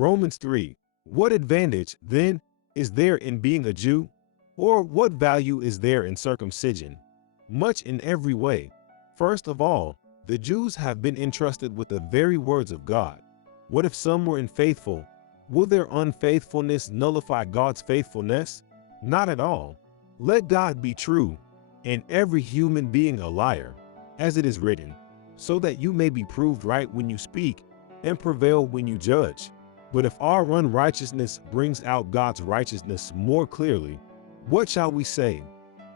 Romans 3. What advantage, then, is there in being a Jew? Or what value is there in circumcision? Much in every way. First of all, the Jews have been entrusted with the very words of God. What if some were unfaithful? Will their unfaithfulness nullify God's faithfulness? Not at all. Let God be true, and every human being a liar, as it is written, so that you may be proved right when you speak and prevail when you judge. But if our unrighteousness brings out God's righteousness more clearly, what shall we say?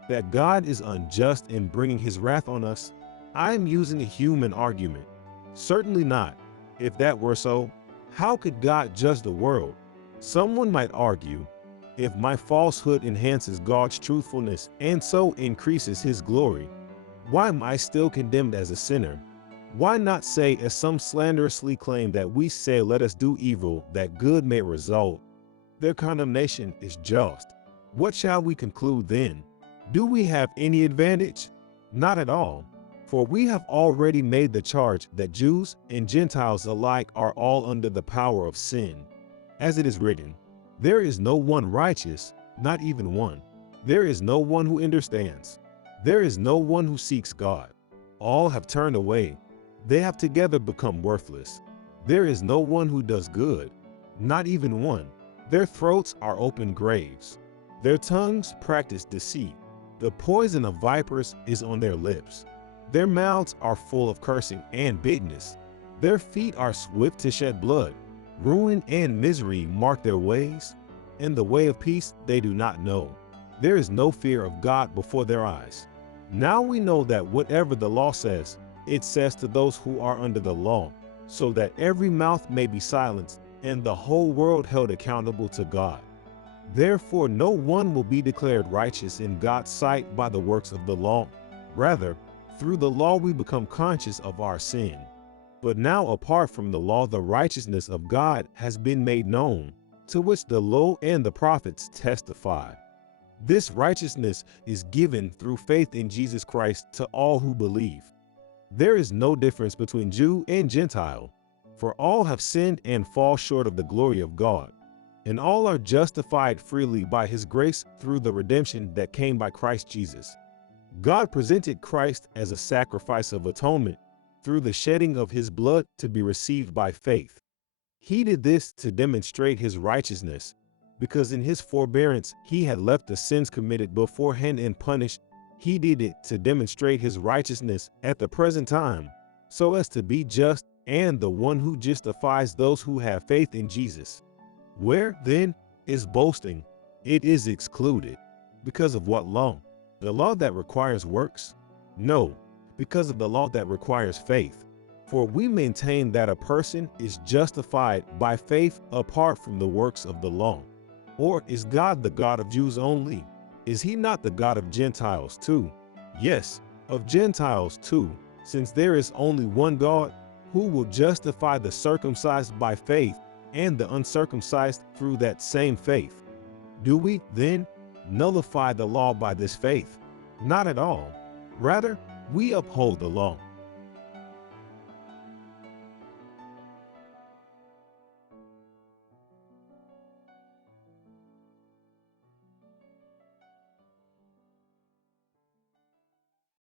That God is unjust in bringing his wrath on us? I am using a human argument. Certainly not. If that were so, how could God judge the world? Someone might argue, if my falsehood enhances God's truthfulness and so increases his glory, why am I still condemned as a sinner? Why not say, as some slanderously claim, that we say, let us do evil, that good may result? Their condemnation is just. What shall we conclude then? Do we have any advantage? Not at all. For we have already made the charge that Jews and Gentiles alike are all under the power of sin. As it is written, there is no one righteous, not even one. There is no one who understands. There is no one who seeks God. All have turned away. They have together become worthless. There is no one who does good, not even one. Their throats are open graves. Their tongues practice deceit. The poison of vipers is on their lips. Their mouths are full of cursing and bitterness. Their feet are swift to shed blood. Ruin and misery mark their ways, and the way of peace they do not know. There is no fear of God before their eyes. Now we know that whatever the law says, it says to those who are under the law, so that every mouth may be silenced and the whole world held accountable to God. Therefore, no one will be declared righteous in God's sight by the works of the law. Rather, through the law we become conscious of our sin. But now, apart from the law, the righteousness of God has been made known, to which the law and the prophets testify. This righteousness is given through faith in Jesus Christ to all who believe. There is no difference between Jew and Gentile, for all have sinned and fall short of the glory of God, and all are justified freely by his grace through the redemption that came by Christ Jesus. God presented Christ as a sacrifice of atonement through the shedding of his blood to be received by faith. He did this to demonstrate his righteousness, because in his forbearance he had left the sins committed beforehand unpunished. He did it to demonstrate his righteousness at the present time, so as to be just and the one who justifies those who have faith in Jesus. Where, then, is boasting? It is excluded. Because of what law? The law that requires works? No, because of the law that requires faith. For we maintain that a person is justified by faith apart from the works of the law. Or is God the God of Jews only? Is he not the God of Gentiles too? Yes, of Gentiles too, since there is only one God, who will justify the circumcised by faith and the uncircumcised through that same faith. Do we, then, nullify the law by this faith? Not at all. Rather, we uphold the law.